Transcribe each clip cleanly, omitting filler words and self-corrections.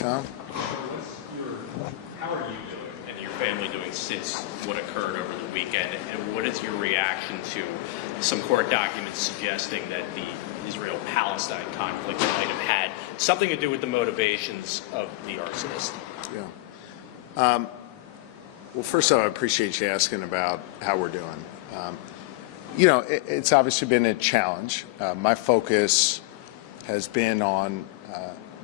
Tom? How are you doing and your family doing since what occurred over the weekend? And what is your reaction to some court documents suggesting that the Israel-Palestine conflict might have had something to do with the motivations of the arsonist? Yeah. Well, first of all, I appreciate you asking about how we're doing. It's obviously been a challenge. My focus has been on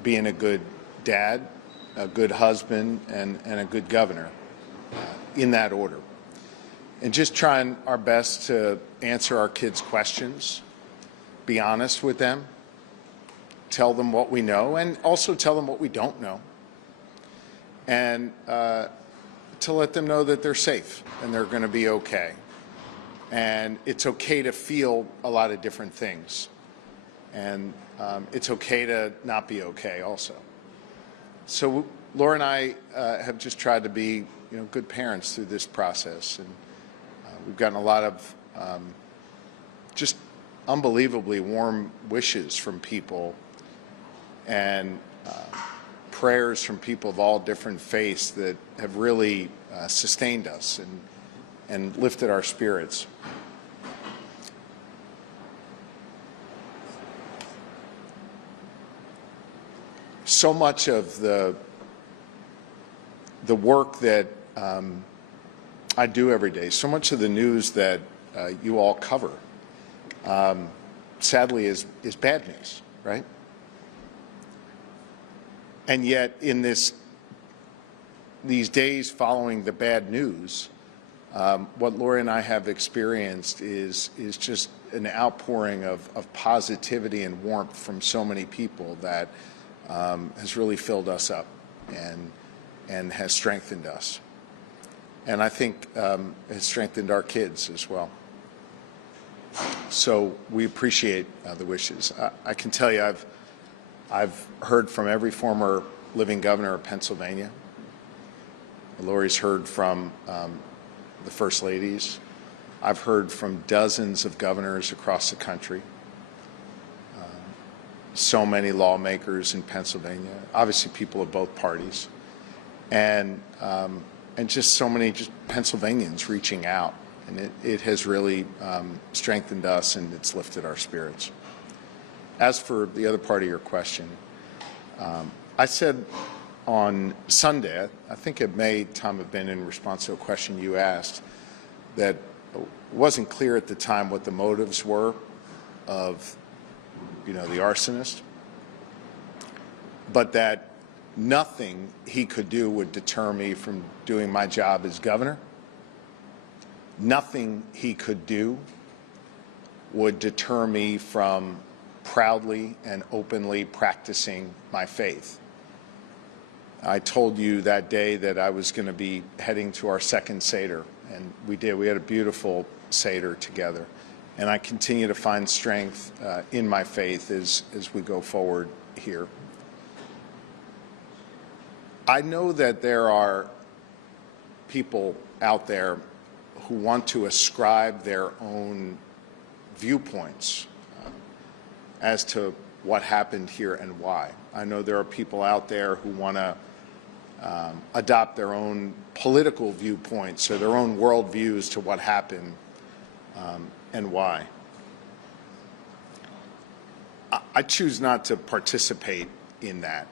being a good dad, a good husband, and a good governor, in that order. And just trying our best to answer our kids' questions, be honest with them, tell them what we know, and also tell them what we don't know. And to let them know that they're safe and they're going to be okay. And it's okay to feel a lot of different things. And it's okay to not be okay also. So Laura and I have just tried to be, good parents through this process. And we've gotten a lot of just unbelievably warm wishes from people and prayers from people of all different faiths that have really sustained us and lifted our spirits. So much of the work that I do every day, so much of the news that you all cover, sadly is bad news, right? And yet in these days following the bad news, what Lori and I have experienced is just an outpouring of positivity and warmth from so many people that has really filled us up and has strengthened us. And I think has strengthened our kids as well. So we appreciate the wishes. I can tell you I've heard from every former living governor of Pennsylvania. Lori's heard from the First Ladies. I've heard from dozens of governors across the country. So many lawmakers in Pennsylvania, obviously people of both parties, and just so many Pennsylvanians reaching out. And it has really strengthened us, and it's lifted our spirits. As for the other part of your question, I said on Sunday, I think it may, Tom, have been in response to a question you asked, that it wasn't clear at the time what the motives were of, the arsonist, but that nothing he could do would deter me from doing my job as governor. Nothing he could do would deter me from proudly and openly practicing my faith. I told you that day that I was going to be heading to our second Seder, and we did. We had a beautiful Seder together. And I continue to find strength in my faith as we go forward here. I know that there are people out there who want to ascribe their own viewpoints as to what happened here and why. I know there are people out there who want to adopt their own political viewpoints or their own worldviews to what happened and why. I choose not to participate in that.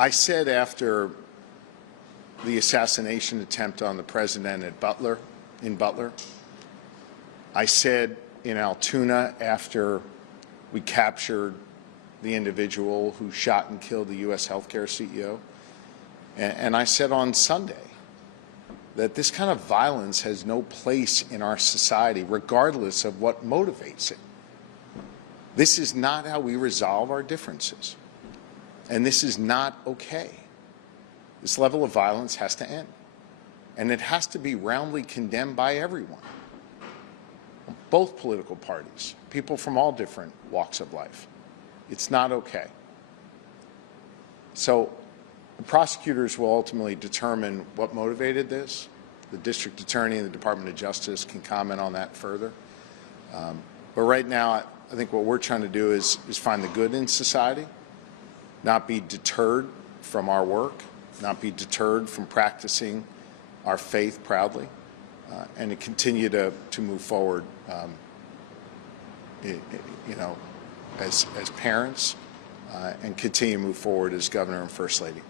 I said after the assassination attempt on the president in Butler, I said in Altoona after we captured the individual who shot and killed the U.S. healthcare CEO, and I said on Sunday that this kind of violence has no place in our society, regardless of what motivates it. This is not how we resolve our differences, and this is not okay. This level of violence has to end, and it has to be roundly condemned by everyone, both political parties, people from all different walks of life. It's not okay. So the prosecutors will ultimately determine what motivated this. The district attorney and the Department of Justice can comment on that further. But right now, I think what we're trying to do is find the good in society not be deterred from our work, not be deterred from practicing our faith proudly, and to continue to move forward, as parents, and continue to move forward as Governor and First Lady.